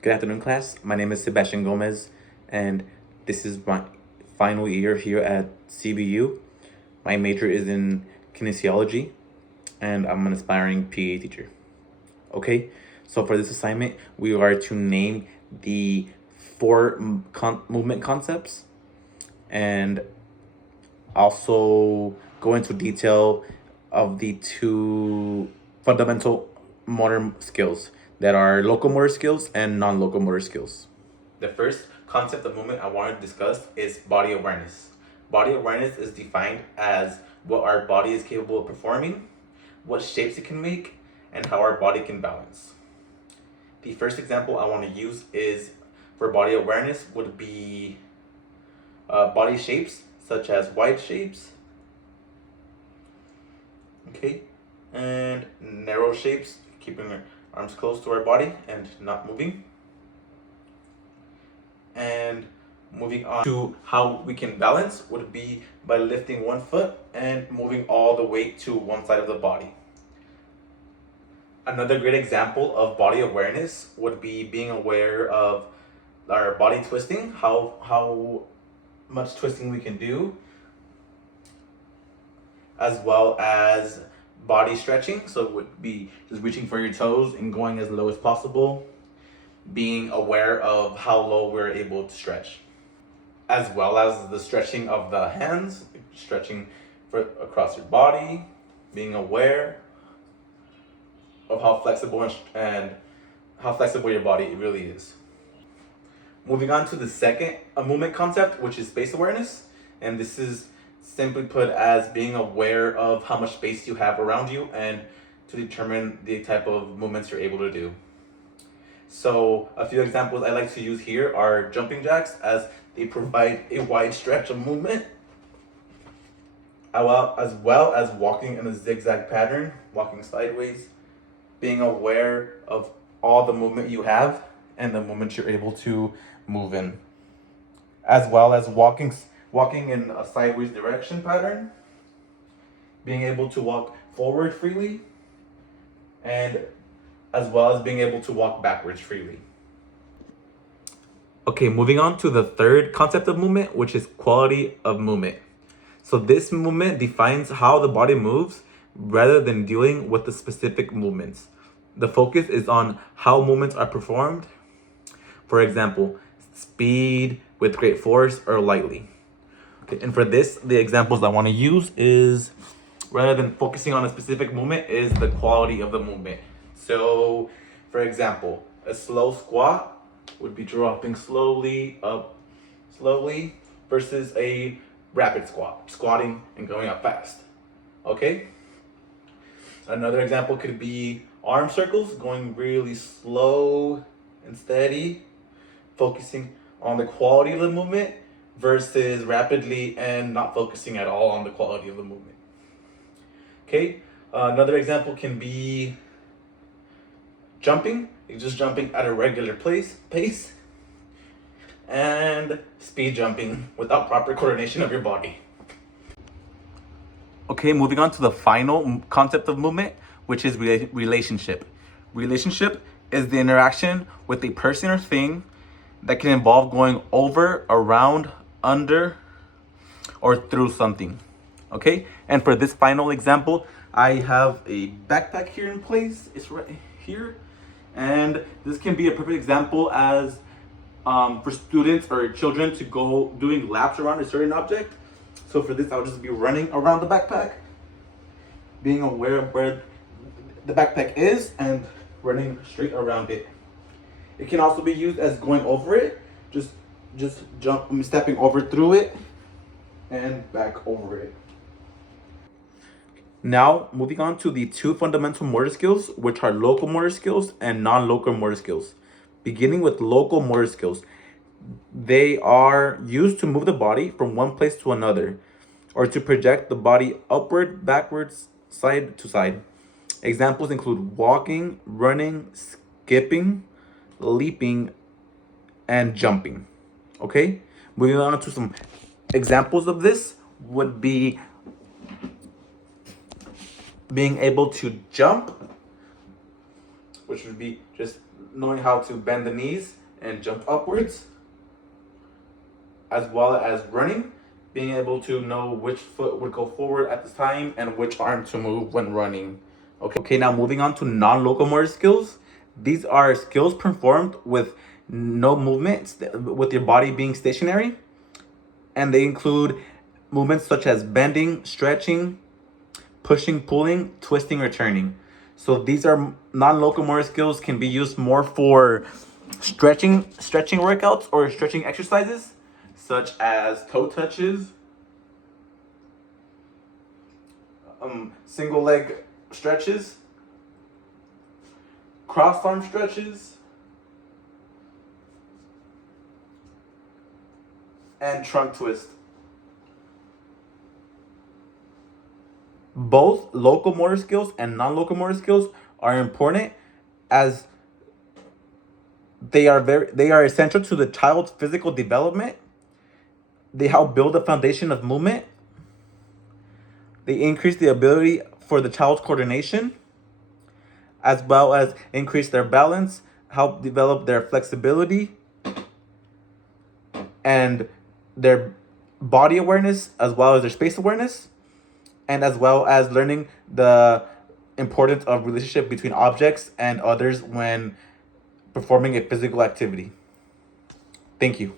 Good afternoon, class. My name is Sebastian Gomez, and this is my final year here at CBU. My major is in kinesiology, and I'm an aspiring PE teacher. Okay, so for this assignment, we are to name the four movement concepts and also go into detail of the two fundamental motor skills that are locomotor skills and non-locomotor skills. The first concept of movement I want to discuss is body awareness. Body awareness is defined as what our body is capable of performing, what shapes it can make, and how our body can balance. The first example I want to use is for body awareness would be body shapes such as wide shapes, okay, and narrow shapes, keeping our arms close to our body and not moving. And moving on to how we can balance would be by lifting one foot and moving all the weight to one side of the body. Another great example of body awareness would be being aware of our body twisting, how much twisting we can do, as well as body stretching. So it would be just reaching for your toes and going as low as possible, being aware of how low we're able to stretch, as well as the stretching of the hands, stretching across your body, being aware of how flexible and how flexible your body really is. Moving on to the second movement concept, which is space awareness, and this is simply put as being aware of how much space you have around you and to determine the type of movements you're able to do. So a few examples I like to use here are jumping jacks, as they provide a wide stretch of movement, as well as walking in a zigzag pattern, walking sideways, being aware of all the movement you have and the movement you're able to move in, as well as walking in a sideways direction pattern, being able to walk forward freely, and as well as being able to walk backwards freely. Okay, moving on to the third concept of movement, which is quality of movement. So this movement defines how the body moves rather than dealing with the specific movements. The focus is on how movements are performed. For example, speed, with great force, or lightly. Okay, and for this, the examples I want to use is, rather than focusing on a specific movement, is the quality of the movement. So, for example, a slow squat would be dropping slowly up, slowly, versus a rapid squat, squatting and going up fast. Okay? Another example could be arm circles, going really slow and steady, focusing on the quality of the movement, versus rapidly and not focusing at all on the quality of the movement. Okay, another example can be jumping. You're just jumping at a regular pace, and speed jumping without proper coordination of your body. Okay, moving on to the final concept of movement, which is relationship. Relationship is the interaction with a person or thing that can involve going over, around, under, or through something. Okay, and for this final example, I have a backpack here in place. It's right here, and this can be a perfect example as for students or children to go doing laps around a certain object. So for this, I'll just be running around the backpack, being aware of where the backpack is and running straight around it. It can also be used as going over it, just stepping over through it and back over it. Now, moving on to the two fundamental motor skills, which are locomotor skills and non-locomotor skills. Beginning with locomotor skills, they are used to move the body from one place to another, or to project the body upward, backwards, side to side. Examples include walking, running, skipping, leaping, and jumping. Okay, moving on to some examples of this would be being able to jump, which would be just knowing how to bend the knees and jump upwards, as well as running, being able to know which foot would go forward at the time and which arm to move when running. Okay, now moving on to non-locomotor skills. These are skills performed with no movements, with your body being stationary, and they include movements such as bending, stretching, pushing, pulling, twisting, or turning. So these are non-locomotor skills, can be used more for stretching workouts or stretching exercises, such as toe touches, single leg stretches, cross arm stretches, and trunk twist. Both locomotor skills and non-locomotor skills are important, as they are essential to the child's physical development. They help build a foundation of movement. They increase the ability for the child's coordination, as well as increase their balance, help develop their flexibility and their body awareness, as well as their space awareness, and as well as learning the importance of relationship between objects and others when performing a physical activity. Thank you.